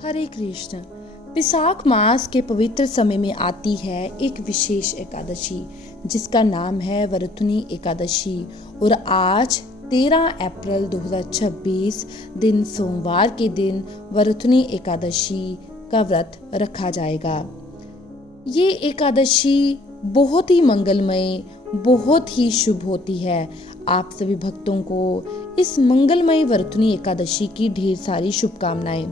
हरे कृष्ण। विशाख मास के पवित्र समय में आती है एक विशेष एकादशी जिसका नाम है वरुथनी एकादशी और आज 13 अप्रैल 2026 दिन सोमवार के दिन वरुथनी एकादशी का व्रत रखा जाएगा। ये एकादशी बहुत ही मंगलमय, बहुत ही शुभ होती है। आप सभी भक्तों को इस मंगलमय वरुथनी एकादशी की ढेर सारी शुभकामनाएं।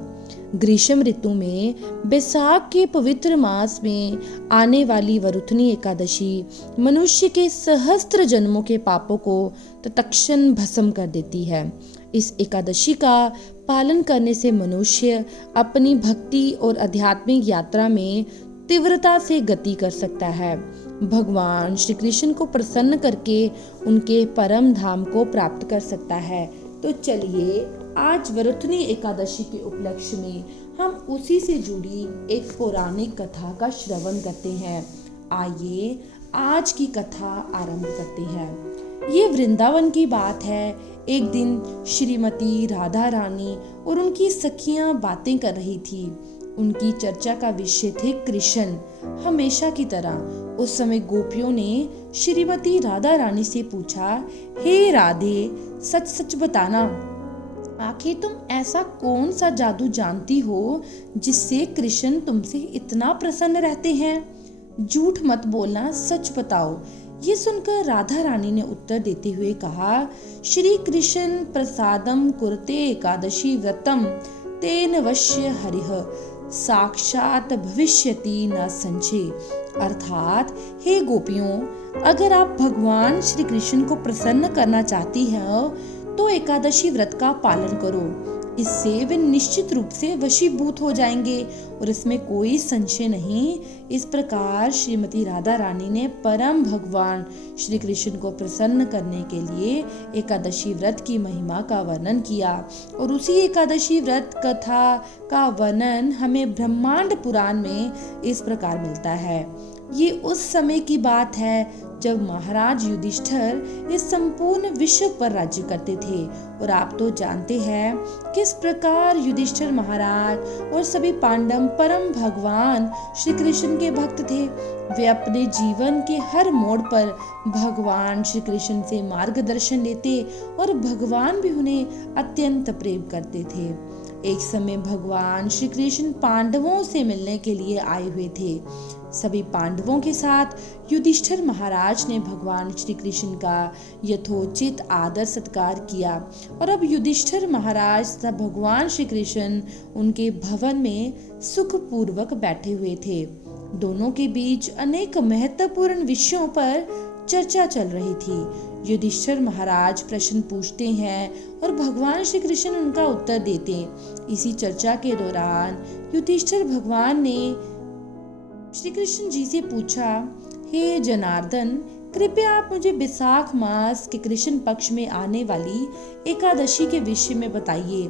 ग्रीष्म ऋतु में बैसाख के पवित्र मास में आने वाली वरुथनी एकादशी मनुष्य के सहस्त्र जन्मों के पापों को तत्क्षण भस्म कर देती है। इस एकादशी का पालन करने से मनुष्य अपनी भक्ति और आध्यात्मिक यात्रा में तीव्रता से गति कर सकता है। भगवान श्री कृष्ण को प्रसन्न करके उनके परम धाम को प्राप्त कर सकता है। तो चलिए आज वरुथनी एकादशी के उपलक्ष्य में हम उसी से जुड़ी एक पौराणिक कथा का श्रवण करते हैं। आइए आज की कथा आरंभ करते हैं। ये वृंदावन की बात है। एक दिन श्रीमती राधा रानी और उनकी सखियां बातें कर रही थी। उनकी चर्चा का विषय थे कृष्ण। हमेशा की तरह उस समय गोपियों ने श्रीमती राधा रानी से पूछा, हे राधे, सच सच बताना, आखिर तुम ऐसा कौन सा जादू जानती हो जिससे कृष्ण तुमसे इतना प्रसन्न रहते हैं? झूठ मत बोलना, सच बताओ। ये सुनकर राधा रानी ने उत्तर देते हुए कहा, श्री कृष्ण प्रसादम कुरते एकादशी व्रतम तेन वश्य हरिः साक्षात भविष्यति न संशय। अर्थात हे गोपियों, अगर आप भगवान श्री कृष्ण को प्रसन्न करना चाहती हो तो एकादशी व्रत का पालन करो। इससे वे निश्चित रूप से वशीभूत हो जाएंगे और इसमें कोई संशय नहीं। इस प्रकार श्रीमती राधा रानी ने परम भगवान श्री कृष्ण को प्रसन्न करने के लिए एकादशी व्रत की महिमा का वर्णन किया और उसी एकादशी व्रत कथा का वर्णन हमें ब्रह्मांड पुराण में इस प्रकार मिलता है। ये उस समय की बात है जब महाराज युधिष्ठिर इस संपूर्ण विश्व पर राज्य करते थे। और आप तो जानते हैं किस प्रकार युधिष्ठिर महाराज और सभी पांडव परम भगवान श्री कृष्ण के भक्त थे। वे अपने जीवन के हर मोड़ पर भगवान श्री कृष्ण से मार्गदर्शन लेते और भगवान भी उन्हें अत्यंत प्रेम करते थे। एक समय भगवान श्री कृष्ण पांडवों से मिलने के लिए आए हुए थे। सभी पांडवों के साथ युधिष्ठिर महाराज ने भगवान श्री कृष्ण का यथोचित आदर सत्कार किया और अब युधिष्ठिर महाराज तथा भगवान श्री कृष्ण उनके भवन में सुखपूर्वक बैठे हुए थे। दोनों के बीच अनेक महत्वपूर्ण विषयों पर चर्चा चल रही थी। युधिष्ठिर महाराज प्रश्न पूछते हैं और भगवान श्री कृष्ण उनका उत्तर देते। इसी चर्चा के दौरान युधिष्ठिर भगवान ने श्री कृष्ण जी से पूछा, हे जनार्दन, कृपया आप मुझे बैसाख मास के कृष्ण पक्ष में आने वाली एकादशी के विषय में बताइए।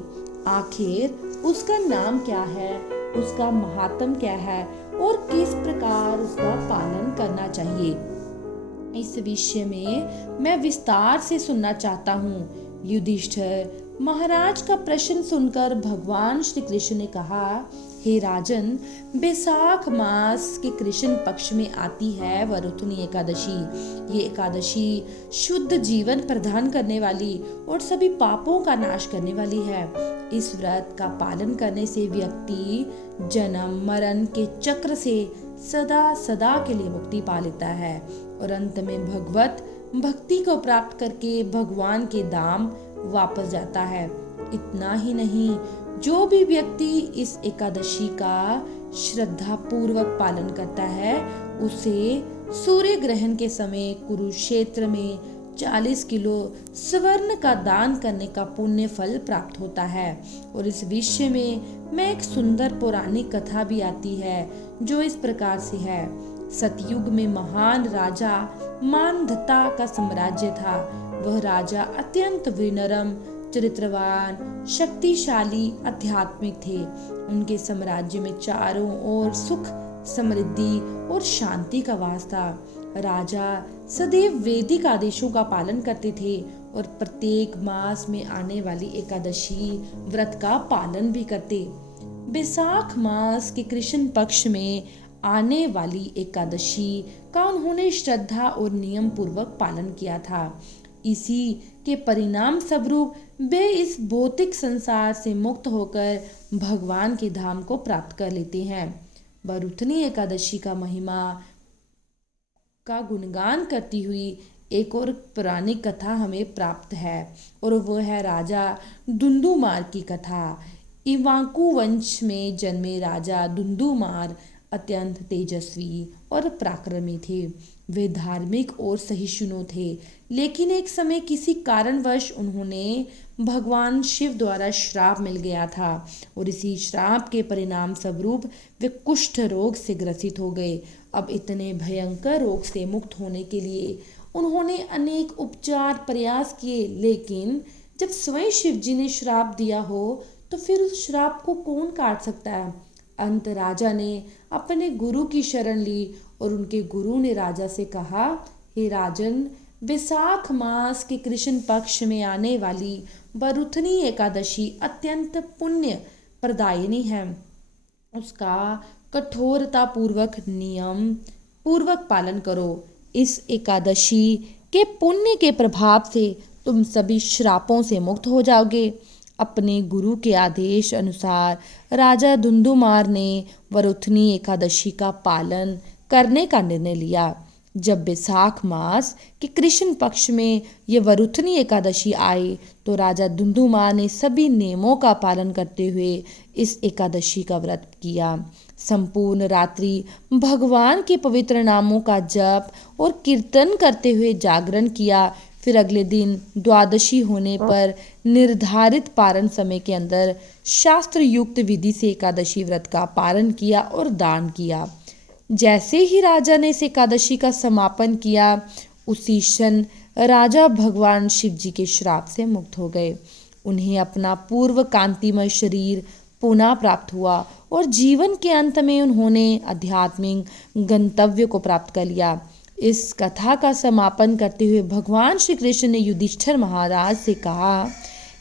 आखिर उसका नाम क्या है, उसका महात्म क्या है और किस प्रकार उसका पालन करना चाहिए। इस विषय में मैं विस्तार से सुनना चाहता हूँ। युधिष्ठिर महाराज का प्रश्न सुनकर भगवान श्री कृष्ण ने कहा, हे राजन, बैसाख मास के कृष्ण पक्ष में आती है वरुथनी एकादशी। ये एकादशी शुद्ध जीवन प्रदान करने वाली और सभी पापों का नाश करने वाली है। इस व्रत का पालन करने से व्यक्ति जन्म मरण के चक्र से सदा सदा के लिए मुक्ति पा लेता है और अंत में भगवत भक्ति को प्राप्त करके भगवान के धाम वापस जाता है। इतना ही नहीं, जो भी व्यक्ति इस एकादशी का श्रद्धा पूर्वक पालन करता है उसे सूर्य ग्रहण के समय कुरुक्षेत्र में 40 किलो स्वर्ण का दान करने का पुण्य फल प्राप्त होता है। और इस विषय में मैं एक सुंदर पौराणिक कथा भी आती है जो इस प्रकार से है। सतयुग में महान राजा मानधता का साम्राज्य था। वह राजा अत्यंत विनम्र, चरित्रवान, शक्तिशाली, आध्यात्मिक थे। उनके साम्राज्य में चारों ओर सुख, समृद्धि और शांति का वास था। राजा सदैव वैदिक आदेशों का पालन करते थे और प्रत्येक मास में आने वाली एकादशी व्रत का पालन भी करते। बैसाख मास के कृष्ण पक्ष में आने वाली एकादशी का उन्होंने श्रद्धा और नियम पूर्वक पालन किया था। इसी के परिणाम स्वरूप वे इस भौतिक संसार से मुक्त होकर भगवान के धाम को प्राप्त कर लेते हैं। वरुथनी एकादशी का महिमा का गुणगान करती हुई एक और पौराणिक कथा हमें प्राप्त है और वह है राजा दुंदुमार की कथा। इवांकू वंश में जन्मे राजा दुंदुमार अत्यंत तेजस्वी और पराक्रमी थे। वे धार्मिक और सहिष्णु थे, लेकिन एक समय किसी कारणवश उन्होंने भगवान शिव द्वारा श्राप मिल गया था और इसी श्राप के परिणाम स्वरूप वे कुष्ठ रोग से ग्रसित हो गए। अब इतने भयंकर रोग से मुक्त होने के लिए उन्होंने अनेक उपचार प्रयास किए, लेकिन जब स्वयं शिव जी ने श्राप दिया हो तो फिर उस श्राप को कौन काट सकता है। अंत राजा ने अपने गुरु की शरण ली और उनके गुरु ने राजा से कहा, हे राजन, बैसाख मास के कृष्ण पक्ष में आने वाली वरुथनी एकादशी अत्यंत पुण्य प्रदायिनी है। उसका कठोरता पूर्वक नियम पूर्वक पालन करो। इस एकादशी के पुण्य के प्रभाव से तुम सभी श्रापों से मुक्त हो जाओगे। अपने गुरु के आदेश अनुसार राजा धुंधुमार ने वरुथनी एकादशी का पालन करने का निर्णय लिया। जब बैसाख मास के कृष्ण पक्ष में यह वरुथनी एकादशी आई तो राजा धुंधुमार ने सभी नियमों का पालन करते हुए इस एकादशी का व्रत किया। संपूर्ण रात्रि भगवान के पवित्र नामों का जप और कीर्तन करते हुए जागरण किया। फिर अगले दिन द्वादशी होने पर निर्धारित पारण समय के अंदर शास्त्र युक्त विधि से एकादशी व्रत का पारण किया और दान किया। जैसे ही राजा ने इस एकादशी का समापन किया, उसी क्षण राजा भगवान शिव जी के श्राप से मुक्त हो गए। उन्हें अपना पूर्व कांतिमय शरीर पुनः प्राप्त हुआ और जीवन के अंत में उन्होंने आध्यात्मिक गंतव्य को प्राप्त कर लिया। इस कथा का समापन करते हुए भगवान श्री कृष्ण ने युधिष्ठिर महाराज से कहा,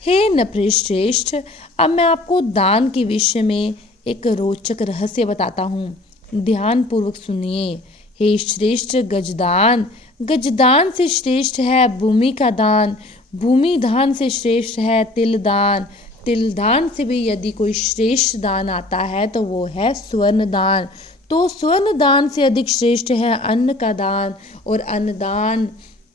हे नृपश्रेष्ठ, अब मैं आपको दान के विषय में एक रोचक रहस्य बताता हूँ। ध्यान पूर्वक सुनिए। हे श्रेष्ठ गजदान, गजदान से श्रेष्ठ है भूमि का दान, भूमि दान से श्रेष्ठ है तिलदान, तिलदान से भी यदि कोई श्रेष्ठ दान आता है तो वो है स्वर्ण दान, तो स्वर्ण दान से अधिक श्रेष्ठ है अन्न का दान, और अन्नदान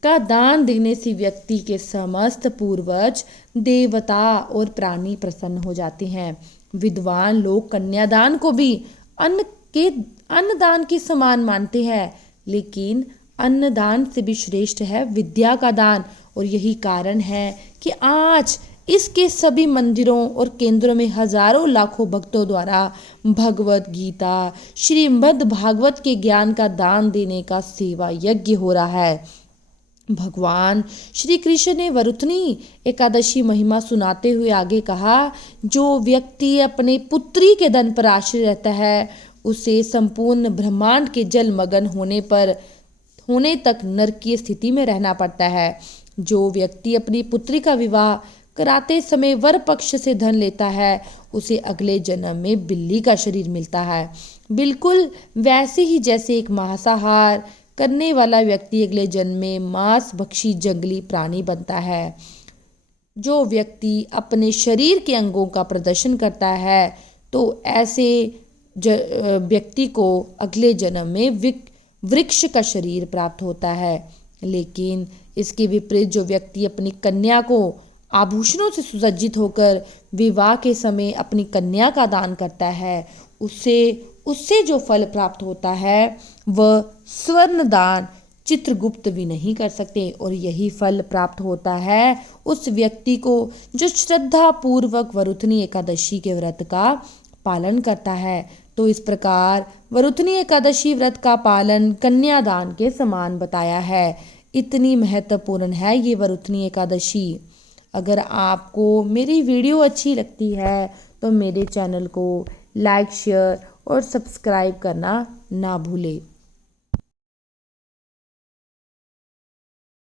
का दान देने से व्यक्ति के समस्त पूर्वज, देवता और प्राणी प्रसन्न हो जाते हैं। विद्वान लोग कन्यादान को भी अन्नदान के समान मानते हैं, लेकिन अन्नदान से भी श्रेष्ठ है विद्या का दान, और यही कारण है कि आज इसके सभी मंदिरों और केंद्रों में हजारों लाखों भक्तों द्वारा भगवत गीता, श्रीमद् भागवत के ज्ञान का दान देने का सेवा यज्ञ हो रहा है। भगवान श्री कृष्ण ने वरुथनी एकादशी महिमा सुनाते हुए आगे कहा, जो व्यक्ति अपने पुत्री के धन पर आश्रित रहता है उसे संपूर्ण ब्रह्मांड के जलमग्न होने तक नरकीय स्थिति में रहना पड़ता है। जो व्यक्ति अपनी पुत्री का विवाह कराते समय वर पक्ष से धन लेता है उसे अगले जन्म में बिल्ली का शरीर मिलता है। बिल्कुल वैसे ही जैसे एक मांसाहार करने वाला व्यक्ति अगले जन्म में मांस भक्षी जंगली प्राणी बनता है। जो व्यक्ति अपने शरीर के अंगों का प्रदर्शन करता है तो ऐसे व्यक्ति को अगले जन्म में वृक्ष का शरीर प्राप्त होता है। लेकिन इसके विपरीत जो व्यक्ति अपनी कन्या को आभूषणों से सुसज्जित होकर विवाह के समय अपनी कन्या का दान करता है उससे जो फल प्राप्त होता है वह स्वर्ण दान चित्रगुप्त भी नहीं कर सकते, और यही फल प्राप्त होता है उस व्यक्ति को जो श्रद्धा पूर्वक वरुथनी एकादशी के व्रत का पालन करता है। तो इस प्रकार वरुथनी एकादशी व्रत का पालन कन्यादान के समान बताया है। इतनी महत्वपूर्ण है ये वरुथनी एकादशी। अगर आपको मेरी वीडियो अच्छी लगती है तो मेरे चैनल को लाइक, शेयर और सब्सक्राइब करना ना भूलें।